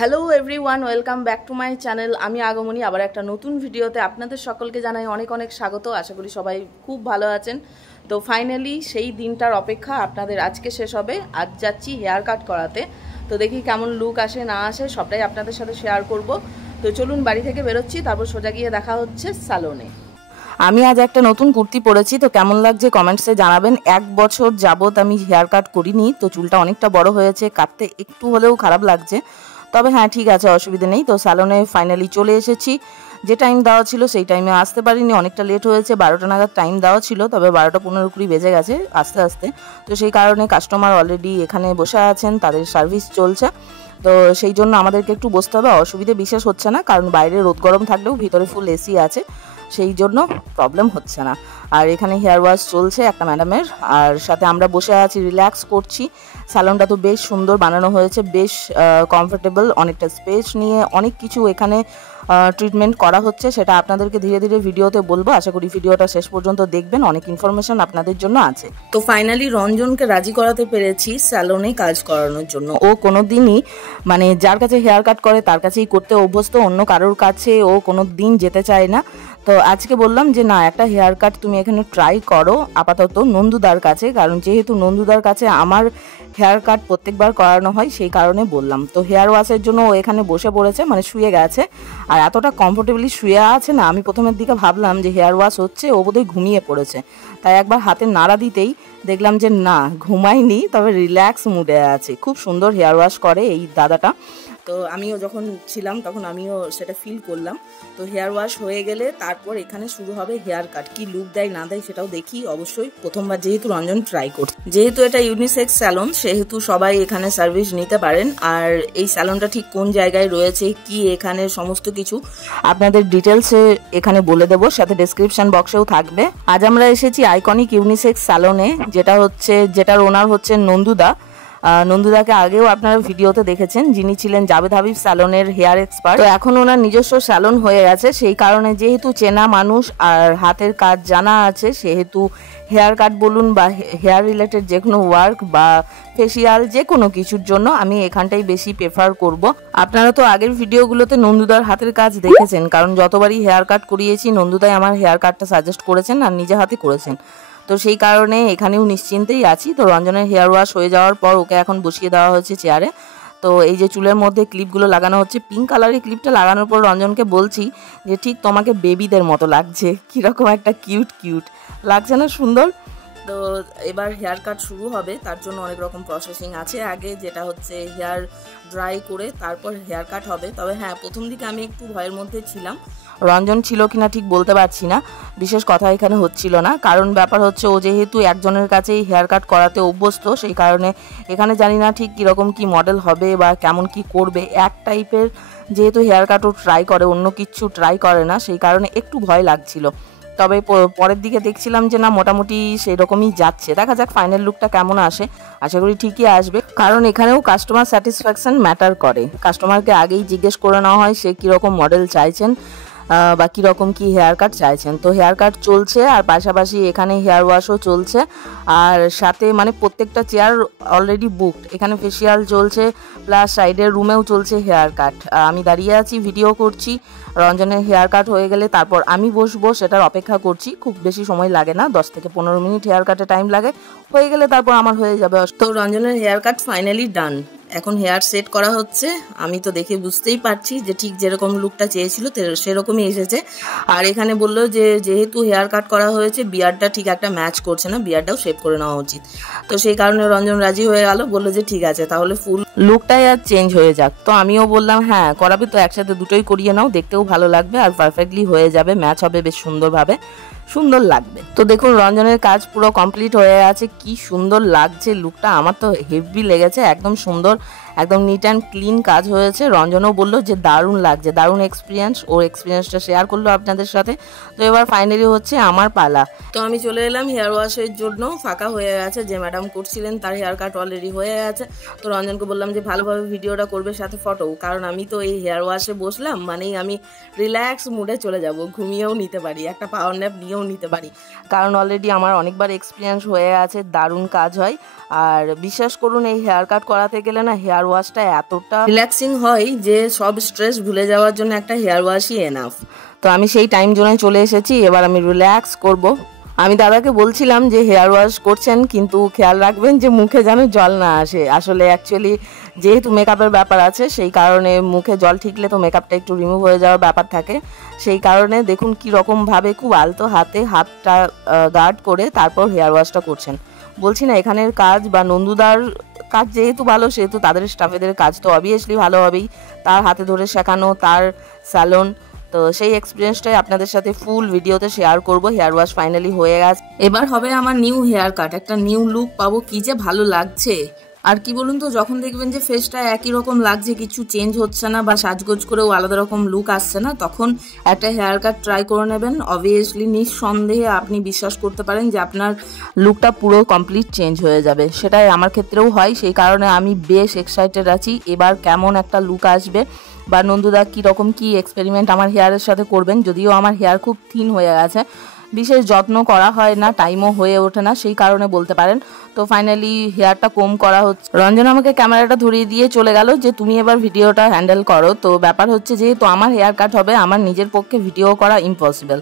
Hello everyone, welcome back to my channel. আমি আগমনী আবার একটা নতুন ভিডিওতে আপনাদের সকলকে জানাই অনেক অনেক স্বাগত। আশা করি সবাই খুব ভালো আছেন। তো ফাইনালি সেই দিনটার অপেক্ষা আপনাদের আজকে শেষ হবে। আজ যাচ্ছি হেয়ার কাট করাতে। তো দেখি কেমন লুক আসে না আসে সবটাই আপনাদের সাথে শেয়ার করব। তো চলুন, বাড়ি থেকে বেরোচ্ছি, তারপর সোজা গিয়ে দেখা হচ্ছে স্যালনে। আমি আজ একটা নতুন কুর্তি পরেছি, তো কেমন লাগছে কমেন্টসে জানাবেন। 1 বছর যাবত আমি হেয়ার কাট করিনি, তো চুলটা অনেকটা বড় হয়েছে, কাটতে একটু হলেও খারাপ লাগছে। তবে হ্যাঁ, ঠিক আছে, অসুবিধা নেই। তো স্যালনে ফাইনালি চলে এসেছি। যে টাইম দেওয়া ছিল সেই টাইমে আসতে পারিনি, অনেকটা লেট হয়েছে। 12টা নাগাদ টাইম দেওয়া ছিল, তবে 12:15 বেজে গেছে আস্তে আস্তে। তো সেই কারণে কাস্টমার অলরেডি এখানে বসে আছেন, তাদের সার্ভিস চলছে। তো সেই জন্য আমাদেরকে একটু বসতে হবে। অসুবিধে বিশেষ হচ্ছে না, কারণ বাইরে রোদ গরম থাকলেও ভিতরে ফুল এসি আছে, সেই জন্য প্রবলেম হচ্ছে না। আর এখানে হেয়ার ওয়াশ চলছে একটা ম্যাডামের, আর সাথে আমরা বসে আছি, রিল্যাক্স করছি। স্যালনটা তো বেশ সুন্দর বানানো হয়েছে, বেশ কমফোর্টেবল, অনেকটা স্পেস নিয়ে অনেক কিছু এখানে ট্রিটমেন্ট করা হচ্ছে। সেটা আপনাদেরকে ধীরে ধীরে ভিডিওতে বলবো। আশা করি ভিডিওটা শেষ পর্যন্ত দেখবেন, অনেক ইনফরমেশন আপনাদের জন্য আছে। তো ফাইনালি রঞ্জনকে রাজি করাতে পেরেছি স্যালনে কাজ করানোর জন্য। ও কোনো দিনই মানে যার কাছে হেয়ার কাট করে তার কাছেই করতে অভ্যস্ত, অন্য কারোর কাছে ও কোনো দিন যেতে চায় না। তো আজকে বললাম যে না, একটা হেয়ার কাট তুমি এখানে ট্রাই করো আপাতত নন্দুদার কাছে, কারণ যেহেতু নন্দুদার কাছে আমার হেয়ার কাট প্রত্যেকবার করানো হয়, সেই কারণে বললাম। তো হেয়ার ওয়াশের জন্য ও এখানে বসে পড়েছে, মানে শুয়ে গেছে। আর এতটা কমফোর্টেবলি শুয়ে আছে না, আমি প্রথমের দিকে ভাবলাম যে হেয়ার ওয়াশ হচ্ছে, ও বোধহয় ঘুমিয়ে পড়েছে। তাই একবার হাতে নাড়া দিতেই দেখলাম যে না, ঘুমায়নি, তবে রিল্যাক্স মুডে আছে। খুব সুন্দর হেয়ার ওয়াশ করে এই দাদাটা। তো আমিও যখন ছিলাম তখন আমিও সেটা ফিল করলাম। তো হেয়ার ওয়াশ হয়ে গেলে তারপর এখানে শুরু হবে হেয়ার কাট। কি লুক দেয় না দেয় সেটাও দেখি অবশ্যই। প্রথমবার যেহেতু রঞ্জন ট্রাই করছে, যেহেতু এটা ইউনিসেক্স স্যালন, সেহেতু সবাই এখানে সার্ভিস নিতে পারেন। আর এই স্যালনটা ঠিক কোন জায়গায় রয়েছে, কি এখানে সমস্ত কিছু আপনাদের ডিটেলসে এখানে বলে দেবো, সাথে ডেসক্রিপশন বক্সেও থাকবে। আজ আমরা এসেছি আইকনিক ইউনিসেক্স স্যালনে, যেটার ওনার হচ্ছেন নন্দুদা। নন্দুদাকে আগেও আপনারা ভিডিওতে দেখেছেন, যিনি ছিলেন জাভেদ হাবিব স্যালনের হেয়ার এক্সপার্ট। তো এখন ওনার নিজস্ব স্যালন হয়ে গেছে, সেই কারণে যেহেতু চেনা মানুষ আর হাতের কাজ জানা আছে, সেহেতু হেয়ার কাট বলুন বা হেয়ার রিলেটেড যে কোনো ওয়ার্ক বা ফেসিয়াল যে কোনো কিছুর জন্য আমি এখানটাই বেশি প্রেফার করব। আপনারা তো আগের ভিডিওগুলোতে নন্দুদার হাতের কাজ দেখেছেন, কারণ যতবারই হেয়ার কাট করিয়েছি নন্দুদাই আমার হেয়ার কাটটা সাজেস্ট করেছেন আর নিজে হাতে করেছেন। তো সেই কারণে এখানেও নিশ্চিন্তেই আছি। তো রঞ্জনের হেয়ার ওয়াশ হয়ে যাওয়ার পর ওকে এখন বসিয়ে দেওয়া হয়েছে চেয়ারে। তো এই যে চুলের মধ্যে ক্লিপগুলো লাগানো হচ্ছে, পিঙ্ক কালারের ক্লিপটা লাগানোর পর রঞ্জনকে বলছি যে ঠিক তোমাকে বেবিদের মতো লাগছে, কীরকম একটা কিউট কিউট লাগছে না, সুন্দর। তো এবার হেয়ার কাট শুরু হবে, তার জন্য অনেক রকম প্রসেসিং আছে আগে, যেটা হচ্ছে হেয়ার ড্রাই করে তারপর হেয়ার কাট হবে। তবে হ্যাঁ, প্রথম দিকে আমি একটু ভয়ের মধ্যে ছিলাম, রঞ্জন ছিল কিনা ঠিক বলতে পারছি না, বিশেষ কথা এখানে হচ্ছিল না। কারণ ব্যাপার হচ্ছে ও যেহেতু একজনের কাছেই হেয়ার কাট করাতে অভ্যস্ত, সেই কারণে এখানে জানি না ঠিক কীরকম কি মডেল হবে বা কেমন কি করবে। এক টাইপের যেহেতু হেয়ার কাটও ট্রাই করে, অন্য কিছু ট্রাই করে না, সেই কারণে একটু ভয় লাগছিল। তবে পরের দিকে দেখছিলাম যে না, মোটামুটি সেই রকমই যাচ্ছে। দেখা যাক ফাইনাল লুকটা কেমন আসে, আশা করি ঠিকই আসবে। কারণ এখানেও কাস্টমার স্যাটিসফ্যাকশন ম্যাটার করে। কাস্টমারকে আগেই জিজ্ঞেস করে নেওয়া হয় সে কীরকম মডেল চাইছেন বা কীরকম কি হেয়ার কাট চাইছেন। তো হেয়ার কাট চলছে, আর পাশাপাশি এখানে হেয়ার ওয়াশও চলছে। আর সাথে মানে প্রত্যেকটা চেয়ার অলরেডি বুকড। এখানে ফেসিয়াল চলছে, প্লাস সাইডের রুমেও চলছে হেয়ার কাট। আমি দাঁড়িয়ে আছি, ভিডিও করছি। রঞ্জনের হেয়ার কাট হয়ে গেলে তারপর আমি বসবো, সেটার অপেক্ষা করছি। খুব বেশি সময় লাগে না, 10 থেকে 15 মিনিট হেয়ার কাটে টাইম লাগে। হয়ে গেলে তারপর আমার হয়ে যাবে। তো রঞ্জনের হেয়ার কাট ফাইনালি ডান। এখন হেয়ার সেট করা হচ্ছে। আমি তো দেখে বুঝতেই পারছি যে ঠিক যেরকম লুকটা চেয়েছিল সেরকমই এসেছে। আর এখানে বললো যে যেহেতু হেয়ার কাট করা হয়েছে, বিয়ারটা ঠিক একটা ম্যাচ করছে না, বিয়ারটাও শেভ করে নেওয়া উচিত। তো সেই কারণে রঞ্জন রাজি হয়ে গেল, বললো যে ঠিক আছে, তাহলে ফুল লুকটাই আর চেঞ্জ হয়ে যাক। তো আমিও বললাম হ্যাঁ, করাবে তো একসাথে দুটোই করিয়ে নাও, দেখতেও ভালো লাগবে আর পারফেক্টলি হয়ে যাবে, ম্যাচ হবে বেশ সুন্দরভাবে, সুন্দর লাগবে। তো দেখুন রঞ্জনের কাজ পুরো কমপ্লিট হয়ে আছে, কি সুন্দর লাগছে লুকটা, আমার তো হেভি লেগেছে, একদম সুন্দর, একদম নিট অ্যান্ড ক্লিন কাজ হয়েছে। রঞ্জনও বললো যে দারুণ লাগছে, দারুণ এক্সপিরিয়েন্স, ওর এক্সপিরিয়েন্সটা শেয়ার করলো আপনাদের সাথে। তো এবার ফাইনালি হচ্ছে আমার পালা। তো আমি চলে এলাম হেয়ার ওয়াশের জন্য, ফাঁকা হয়ে গেছে, যে ম্যাডাম করছিলেন তার হেয়ার কাট অলরেডি হয়ে গেছে। তো রঞ্জনকে বললাম যে ভালোভাবে ভিডিওটা করবে, সাথে ফটো, কারণ আমি তো এই হেয়ার ওয়াশে বসলাম মানেই আমি রিল্যাক্স মুডে চলে যাব, ঘুমিয়েও নিতে পারি, একটা পাওয়ার ন্যাপ নিয়েও নিতে পারি, কারণ অলরেডি আমার অনেকবার এক্সপিরিয়েন্স হয়ে আছে, দারুণ কাজ হয়। আর বিশ্বাস করুন, এই হেয়ার কাট করাতে গেলে না হেয়ার ওয়াশটা এতটা রিল্যাক্সিং হয় যে সব স্ট্রেস ভুলে যাওয়ার জন্য একটা হেয়ার ওয়াশই এনাফ। তো আমি সেই টাইম জোনে চলে এসেছি, এবার আমি রিল্যাক্স করব। আমি দাদাকে বলছিলাম যে হেয়ার ওয়াশ করছেন কিন্তু খেয়াল রাখবেন যে মুখে যেন জল না আসে। আসলে অ্যাকচুয়ালি যেহেতু মেকআপের ব্যাপার আছে সেই কারণে মুখে জল ঠিকলে তো মেকআপটা একটু রিমুভ হয়ে যাওয়ার ব্যাপার থাকে। সেই কারণে দেখুন কি রকমভাবে খুব আলতো হাতে হাতটা গার্ড করে তারপর হেয়ার ওয়াশটা করছেন। বলছি না এখানের কাজ বা নন্দুদার কাজ যেহেতু ভালো সেহেতু তাদের স্টাফেদের কাজ তো অবভিয়াসলি ভালো হবেই। তার হাতে ধরে শেখানো, তার স্যালন, তো সেই এক্সপিরিয়েন্সটাই আপনাদের সাথে ফুল ভিডিওতে শেয়ার করব। হেয়ার ওয়াশ ফাইনালি হয়ে গেছে, এবার হবে আমার নিউ হেয়ার কাট। একটা নিউ লুক পাবো, কি যে ভালো লাগছে। আর কি বলুন তো, যখন দেখবেন যে ফেসটা একই রকম লাগছে, কিছু চেঞ্জ হচ্ছে না বা সাজগোজ করেও আলাদা রকম লুক আসছে না, তখন একটা হেয়ার কাট ট্রাই করে নেবেন। অবভিয়াসলি নিঃসন্দেহে আপনি বিশ্বাস করতে পারেন যে আপনার লুকটা পুরো কমপ্লিট চেঞ্জ হয়ে যাবে। সেটাই আমার ক্ষেত্রেও হয়, সেই কারণে আমি বেশ এক্সাইটেড আছি এবার কেমন একটা লুক আসবে বা নন্দুদা কীরকম কী এক্সপেরিমেন্ট আমার হেয়ারের সাথে করবেন। যদিও আমার হেয়ার খুব থিন হয়ে গেছে, বিশেষ যত্ন করা হয় না, টাইমও হয়ে ওঠে না, সেই কারণে বলতে পারেন। তো ফাইনালি হেয়ারটা কম করা হচ্ছে। রঞ্জন আমাকে ক্যামেরাটা ধরিয়ে দিয়ে চলে গেল যে তুমি এবার ভিডিওটা হ্যান্ডেল করো। তো ব্যাপার হচ্ছে যেহেতু আমার হেয়ার কাট হবে, আমার নিজের পক্ষে ভিডিও করা ইম্পসিবল,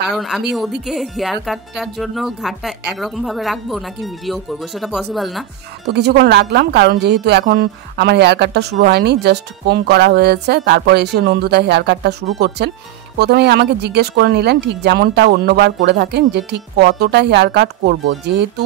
কারণ আমি ওদিকে হেয়ার কাটটার জন্য ঘাটটা একরকমভাবে রাখবো নাকি ভিডিও করব সেটা পসিবল না। তো কিছুক্ষণ রাখলাম, কারণ যেহেতু এখন আমার হেয়ার কাটটা শুরু হয়নি, জাস্ট কম করা হয়েছে। তারপর এসে নন্দুদা হেয়ার কাটটা শুরু করছেন। প্রথমেই আমাকে জিজ্ঞেস করে নিলেন, ঠিক যেমনটা অন্যবার করে থাকেন, যে ঠিক কতটা হেয়ার কাট করব। যেহেতু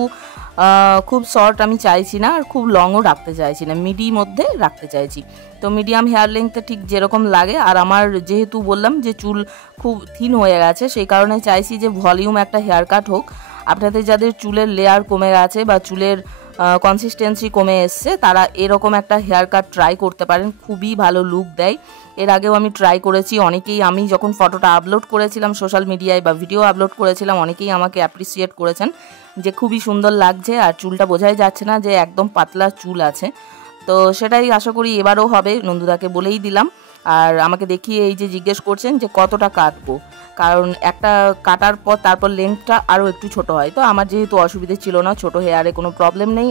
খুব শর্ট আমি চাইছি না আর খুব লংও রাখতে চাইছি না, মিডির মধ্যে রাখতে চাইছি। তো মিডিয়াম হেয়ার লেংথে ঠিক যেরকম লাগে। আর আমার যেহেতু বললাম যে চুল খুব থিন হয়ে গেছে, সেই কারণে চাইছি যে ভলিউম একটা হেয়ার কাট হোক। আপনাদের যাদের চুলের লেয়ার কমে গেছে বা চুলের কনসিস্টেন্সি কমে এসছে, তারা এরকম একটা হেয়ার কাট ট্রাই করতে পারেন, খুবই ভালো লুক দেয়। এর আগেও আমি ট্রাই করেছি, অনেকেই, আমি যখন ফটোটা আপলোড করেছিলাম সোশ্যাল মিডিয়ায় বা ভিডিও আপলোড করেছিলাম, অনেকেই আমাকে অ্যাপ্রিসিয়েট করেছেন যে খুবই সুন্দর লাগছে আর চুলটা বোঝাই যাচ্ছে না যে একদম পাতলা চুল আছে। তো সেটাই আশা করি এবারও হবে, নন্দুদাকে বলেই দিলাম। আর আমাকে দেখিয়ে এই যে জিজ্ঞেস করছেন যে কতটা কাটবো, কারণ একটা কাটার পর তারপর লেন্থটা আরও একটু ছোট হয়। তো আমার যেহেতু অসুবিধে ছিল না, ছোট হেয়ারে কোনো প্রবলেম নেই।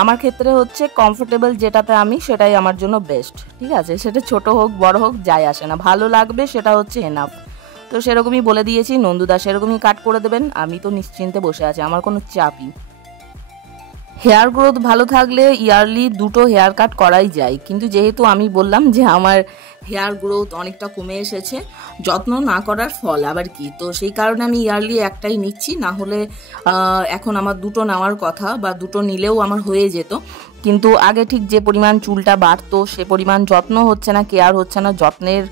আমার ক্ষেত্রে হচ্ছে কমফোর্টেবল যেটাতে আমি, সেটাই আমার জন্য বেস্ট। ঠিক আছে, সেটা ছোট হোক বড় হোক যায় আসে না, ভালো লাগবে সেটা হচ্ছে এনাফ। তো সেরকমই বলে দিয়েছি, নন্দুদা সেরকমই কাট করে দেবেন। আমি তো নিশ্চিন্তে বসে আছি, আমার কোনো চাপই। হেয়ার গ্রোথ ভালো থাকলে ইয়ারলি 2টো হেয়ার কাট করাই যায়, কিন্তু যেহেতু আমি বললাম যে আমার হেয়ার গ্রোথ অনেকটা কমে এসেছে, যত্ন না করার ফল আবার কি, তো সেই কারণে আমি ইয়ারলি একটাই নিচ্ছি। না হলে এখন আমার 2টো নেওয়ার কথা, বা 2টো নিলেও আমার হয়ে যেত। কিন্তু আগে ঠিক যে পরিমাণ চুলটা বাড়তো সে পরিমাণ যত্ন হচ্ছে না, কেয়ার হচ্ছে না। যত্নের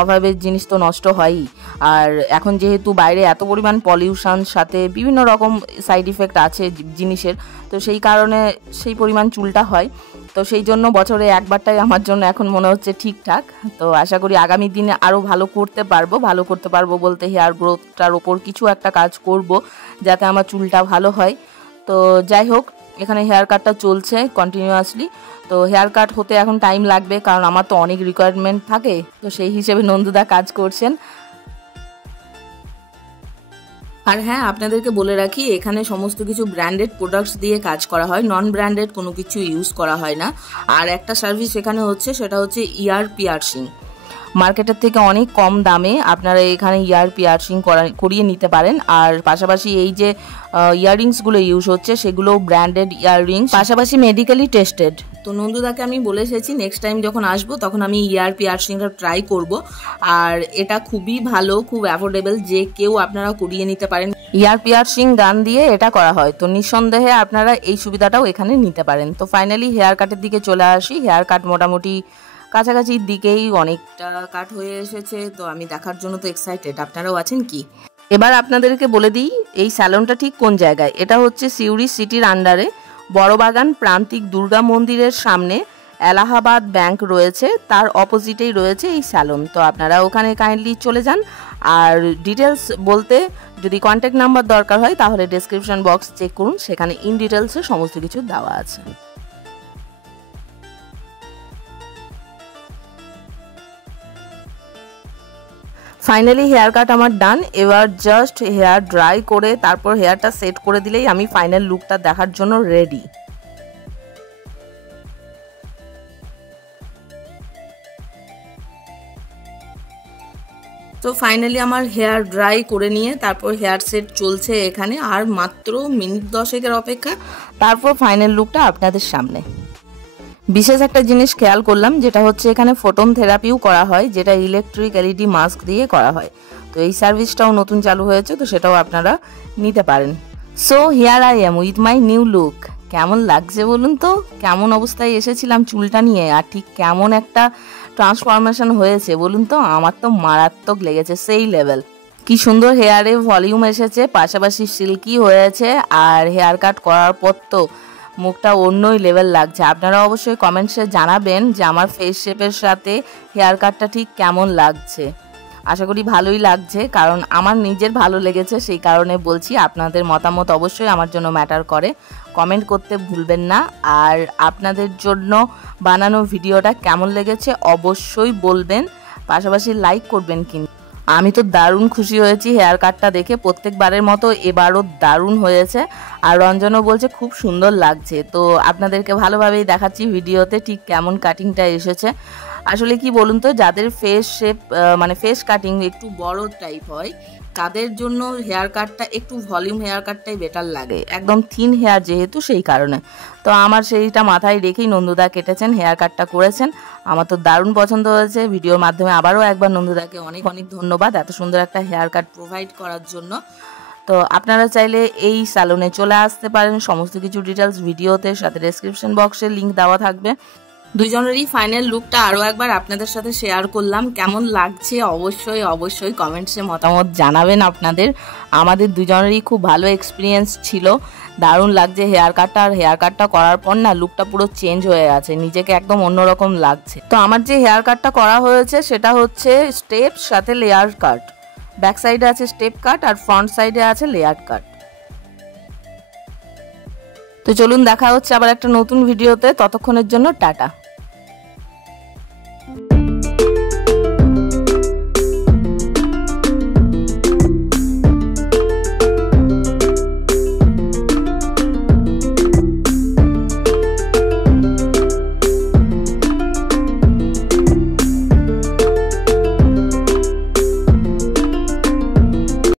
অভাবে জিনিস তো নষ্ট হয়ই। আর এখন যেহেতু বাইরে এত পরিমাণ পলিউশন, সাথে বিভিন্ন রকম সাইড ইফেক্ট আছে জিনিসের, তো সেই কারণে সেই পরিমাণ চুলটা হয়। তো সেই জন্য বছরে একবারটাই আমার জন্য এখন মনে হচ্ছে ঠিকঠাক। তো আশা করি আগামী দিনে আরও ভালো করতে পারবো বলতে হেয়ার গ্রোথটার ওপর কিছু একটা কাজ করব যাতে আমার চুলটা ভালো হয়। তো যাই হোক, এখানে হেয়ার কাটটা চলছে কন্টিনিউয়াসলি। তো হেয়ার কাট হতে এখন টাইম লাগবে, কারণ আমার তো অনেক রিকোয়ারমেন্ট থাকে, তো সেই হিসেবে নন্দুদা কাজ করছেন। আর হ্যাঁ, আপনাদেরকে বলে রাখি, এখানে সমস্ত কিছু ব্র্যান্ডেড প্রোডাক্টস দিয়ে কাজ করা হয়, নন ব্র্যান্ডেড কোনো কিছু ইউজ করা হয় না। আর একটা সার্ভিস এখানে হচ্ছে, সেটা হচ্ছে ইয়ার পিয়ার্সিং। মার্কেটের থেকে অনেক কম দামে আপনারা এখানে ইয়ার পিয়ার্সিং করিয়ে নিতে পারেন। আর পাশাপাশি এই যে ইয়াররিংসগুলো ইউজ হচ্ছে সেগুলো ব্র্যান্ডেড ইয়াররিংস, পাশাপাশি মেডিকেলি টেস্টেড। তো নন্দুদাকে আমি বলে এসেছি নেক্সট টাইম যখন আসবো তখন আমি ইয়ার পিয়ার্সিংটা ট্রাই করব। আর এটা খুবই ভালো, খুব অ্যাফোর্ডেবল, যে কেউ আপনারা করিয়ে নিতে পারেন। ইয়ার পিয়ার্সিং গান দিয়ে এটা করা হয়, তো নিঃসন্দেহে আপনারা এই সুবিধাটাও এখানে নিতে পারেন। তো ফাইনালি হেয়ার কাটের দিকে চলে আসি। হেয়ার কাট মোটামুটি কাছাকাছির দিকেই অনেকটা কাট হয়ে এসেছে, তো আমি দেখার জন্য তো এক্সাইটেড, আপনারাও আছেন কি। এবার আপনাদেরকে বলে দিই এই স্যালনটা ঠিক কোন জায়গায়। এটা হচ্ছে সিউড়ি সিটির আন্ডারে বড়বাগান প্রান্তিক দুর্গা মন্দিরের সামনে এলাহাবাদ ব্যাংক রয়েছে, তার অপোজিটেই রয়েছে এই স্যালন। তো আপনারা ওখানে কাইন্ডলি চলে যান। আর ডিটেলস বলতে যদি কন্ট্যাক্ট নাম্বার দরকার হয় তাহলে ডেসক্রিপশন বক্স চেক করুন, সেখানে ইন ডিটেলসে সমস্ত কিছু দেওয়া আছে। ফাইনালি হেয়ার কাট আমার ডান। এবার জাস্ট হেয়ার ড্রাই করে তারপর হেয়ারটা সেট করে দিলেই আমি ফাইনাল লুকটা দেখার জন্য রেডি। তো ফাইনালি আমার হেয়ার ড্রাই করে নিয়ে তারপর হেয়ার সেট চলছে এখানে, আর মাত্র মিনিট 10 অপেক্ষা, তারপর ফাইনাল লুকটা আপনাদের সামনে। বিশেষ একটা জিনিস খেয়াল করলাম, যেটা হচ্ছে এখানে ফোটন থেরাপিও করা হয়, যেটা ইলেকট্রিক এলইডি মাস্ক দিয়ে করা হয়। তো এই সার্ভিসটাও নতুন চালু হয়েছে, তো সেটাও আপনারা নিতে পারেন। So here I am with my new look. কেমন লাগছে বলুন তো? কেমন অবস্থায় এসেছিলাম চুলটা নিয়ে, আর ঠিক কেমন একটা ট্রান্সফরমেশন হয়েছে বলুন তো? আমার তো মারাত্মক লেগেছে, সেই লেভেল। কি সুন্দর হেয়ারে ভলিউম এসেছে, পাশাপাশি সিল্কি হয়েছে, আর হেয়ার কাট করার পর তো মুখটা অন্যই লেভেল লাগছে। আপনারা অবশ্যই কমেন্টসে জানাবেন যে আমার ফেস শেপের সাথে হেয়ার কাটটা ঠিক কেমন লাগছে। আশা করি ভালোই লাগছে, কারণ আমার নিজের ভালো লেগেছে, সেই কারণে বলছি। আপনাদের মতামত অবশ্যই আমার জন্য ম্যাটার করে, কমেন্ট করতে ভুলবেন না। আর আপনাদের জন্য বানানো ভিডিওটা কেমন লেগেছে অবশ্যই বলবেন, পাশাপাশি লাইক করবেন। কিন্তু আমি তো দারুণ খুশি হয়েছি হেয়ার কাটটা দেখে, প্রত্যেকবারের মতো এবারও দারুণ হয়েছে। আর রঞ্জনও বলছে খুব সুন্দর লাগছে। তো আপনাদেরকে ভালোভাবেই দেখাচ্ছি ভিডিওতে ঠিক কেমন কাটিংটা এসেছে। আসলে কি বলুন তো, যাদের ফেস শেপ মানে ফেস কাটিং একটু বড় টাইপ হয়, তাদের জন্য হেয়ার কাটটা একটু ভলিউম হেয়ার কাটটাই বেটার লাগে, একদম থিন হেয়ার যেহেতু, সেই কারণে। তো আমার সেইটা মাথায় রেখেই নন্দুদা কেটেছেন, হেয়ার কাটটা করেছেন। আমার তো দারুণ পছন্দ হয়েছে। ভিডিওর মাধ্যমে আবারও একবার নন্দুদাকে অনেক অনেক ধন্যবাদ এত সুন্দর একটা হেয়ার কাট প্রোভাইড করার জন্য। তো আপনারা চাইলে এই স্যালনে চলে আসতে পারেন, সমস্ত কিছু ডিটেলস ভিডিওতে, সাথে ডেসক্রিপশন বক্সে লিঙ্ক দেওয়া থাকবে। দুজনেরই ফাইনাল লুকটা আরও একবার আপনাদের সাথে শেয়ার করলাম। কেমন লাগছে অবশ্যই অবশ্যই কমেন্টসে মতামত জানাবেন আপনাদের। আমাদের দুজনেরই খুব ভালো এক্সপিরিয়েন্স ছিল, দারুণ লাগছে হেয়ার কাটটা। আর হেয়ার কাটটা করার পর না লুকটা পুরো চেঞ্জ হয়ে গেছে, নিজেকে একদম অন্যরকম লাগছে। তো আমার যে হেয়ার কাটটা করা হয়েছে সেটা হচ্ছে স্টেপ সাথে লেয়ার কাট। ব্যাক সাইডে আছে স্টেপ কাট আর ফ্রন্ট সাইডে আছে লেয়ার কাট। তো চলুন দেখা হচ্ছে আবার একটা নতুন ভিডিওতে, ততক্ষণের জন্য টাটা।